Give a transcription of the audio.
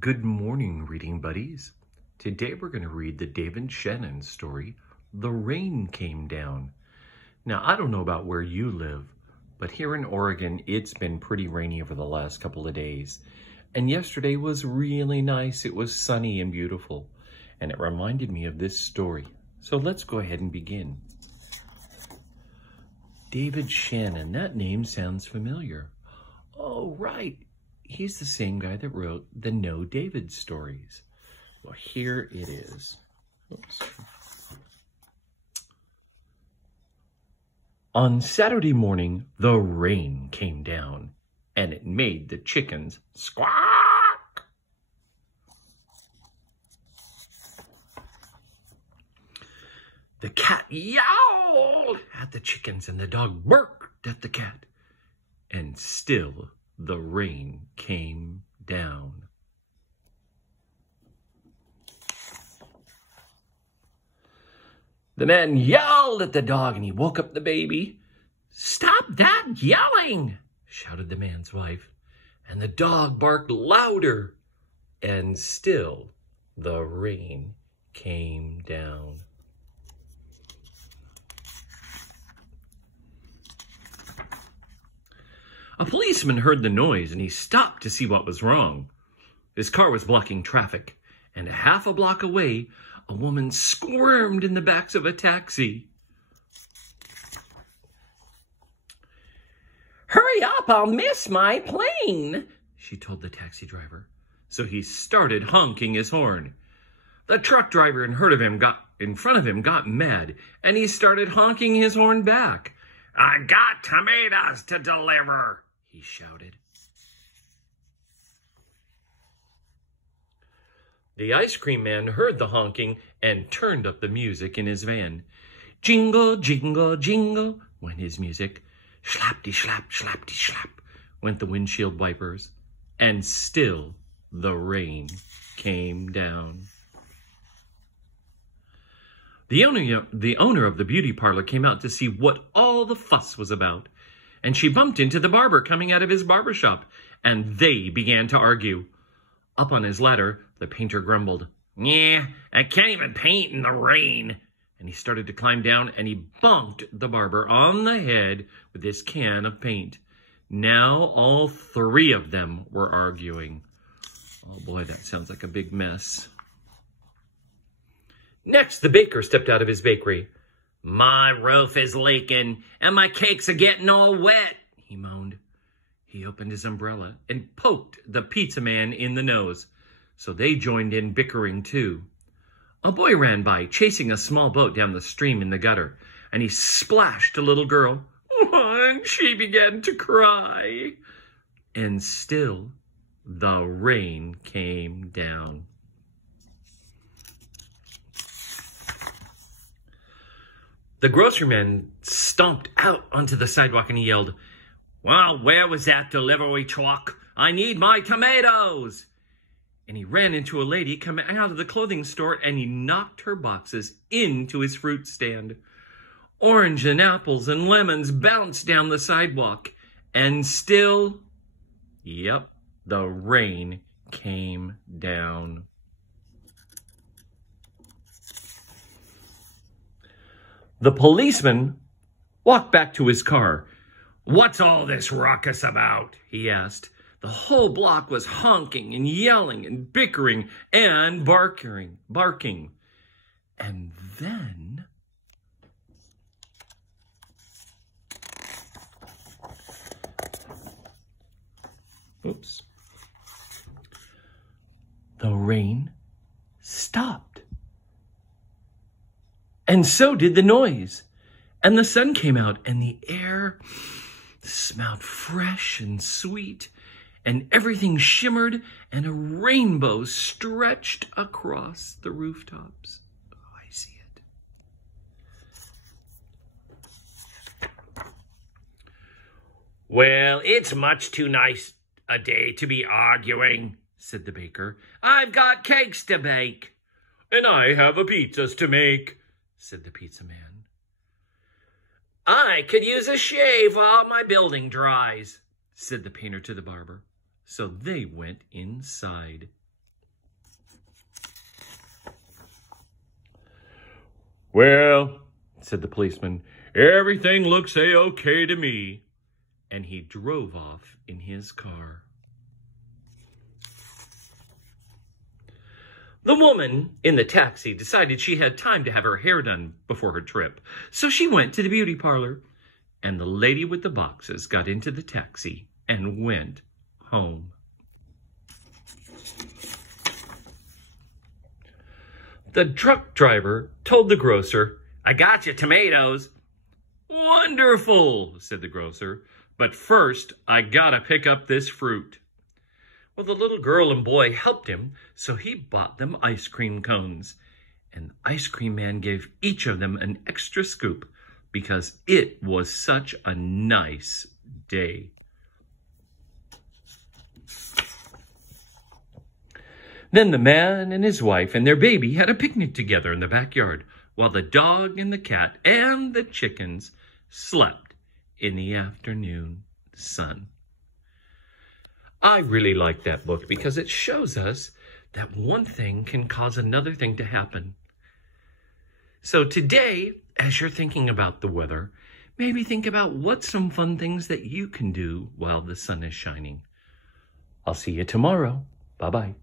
Good morning, reading buddies. Today we're going to read the David Shannon story, The Rain Came Down. Now, I don't know about where you live, but here in Oregon, it's been pretty rainy over the last couple of days. And yesterday was really nice. It was sunny and beautiful. And it reminded me of this story. So let's go ahead and begin. David Shannon, that name sounds familiar. Oh, right. He's the same guy that wrote the No David stories. Well, here it is. Oops. On Saturday morning, the rain came down, and it made the chickens squawk. The cat yowled at the chickens, and the dog barked at the cat. And still the rain came down. The man yelled at the dog and he woke up the baby. "Stop that yelling!" shouted the man's wife. And the dog barked louder. And still the rain came down. A policeman heard the noise and he stopped to see what was wrong. His car was blocking traffic, and half a block away, a woman squirmed in the back of a taxi. "Hurry up, I'll miss my plane," she told the taxi driver. So he started honking his horn. The truck driver in front of him got mad, and he started honking his horn back. "I got tomatoes to deliver," he shouted. The ice cream man heard the honking and turned up the music in his van. Jingle, jingle, jingle went his music. Slap-de-slap, slap-de-slap went the windshield wipers. And still the rain came down. The owner of the beauty parlor came out to see what all the fuss was about. And she bumped into the barber coming out of his barber shop, and they began to argue. Up on his ladder, the painter grumbled, "Yeah, I can't even paint in the rain." And he started to climb down, and he bonked the barber on the head with his can of paint. Now all three of them were arguing. Oh boy, that sounds like a big mess. Next, the baker stepped out of his bakery. "My roof is leaking, and my cakes are getting all wet," he moaned. He opened his umbrella and poked the pizza man in the nose, so they joined in bickering too. A boy ran by, chasing a small boat down the stream in the gutter, and he splashed a little girl, and she began to cry. And still the rain came down. The groceryman stomped out onto the sidewalk and he yelled, "Well, where was that delivery truck? I need my tomatoes!" And he ran into a lady coming out of the clothing store and he knocked her boxes into his fruit stand. Orange and apples and lemons bounced down the sidewalk. And still, the rain came down. The policeman walked back to his car. "What's all this ruckus about?" he asked. The whole block was honking and yelling and bickering and barking. And then the rain stopped. And so did the noise. And the sun came out, and the air smelled fresh and sweet, and everything shimmered, and a rainbow stretched across the rooftops. Oh, I see it. "Well, it's much too nice a day to be arguing," said the baker. "I've got cakes to bake." "And I have a pizzas to make," said the pizza man. "I could use a shave while my building dries," said the painter to the barber. So they went inside. "Well," said the policeman, "everything looks A-OK to me." And he drove off in his car. The woman in the taxi decided she had time to have her hair done before her trip, so she went to the beauty parlor, and the lady with the boxes got into the taxi and went home. The truck driver told the grocer, "I got you tomatoes." "Wonderful," said the grocer, "but first I gotta pick up this fruit." Well, the little girl and boy helped him, so he bought them ice cream cones. And the ice cream man gave each of them an extra scoop because it was such a nice day. Then the man and his wife and their baby had a picnic together in the backyard, while the dog and the cat and the chickens slept in the afternoon sun. I really like that book because it shows us that one thing can cause another thing to happen. So today, as you're thinking about the weather, maybe think about what's some fun things that you can do while the sun is shining. I'll see you tomorrow. Bye-bye.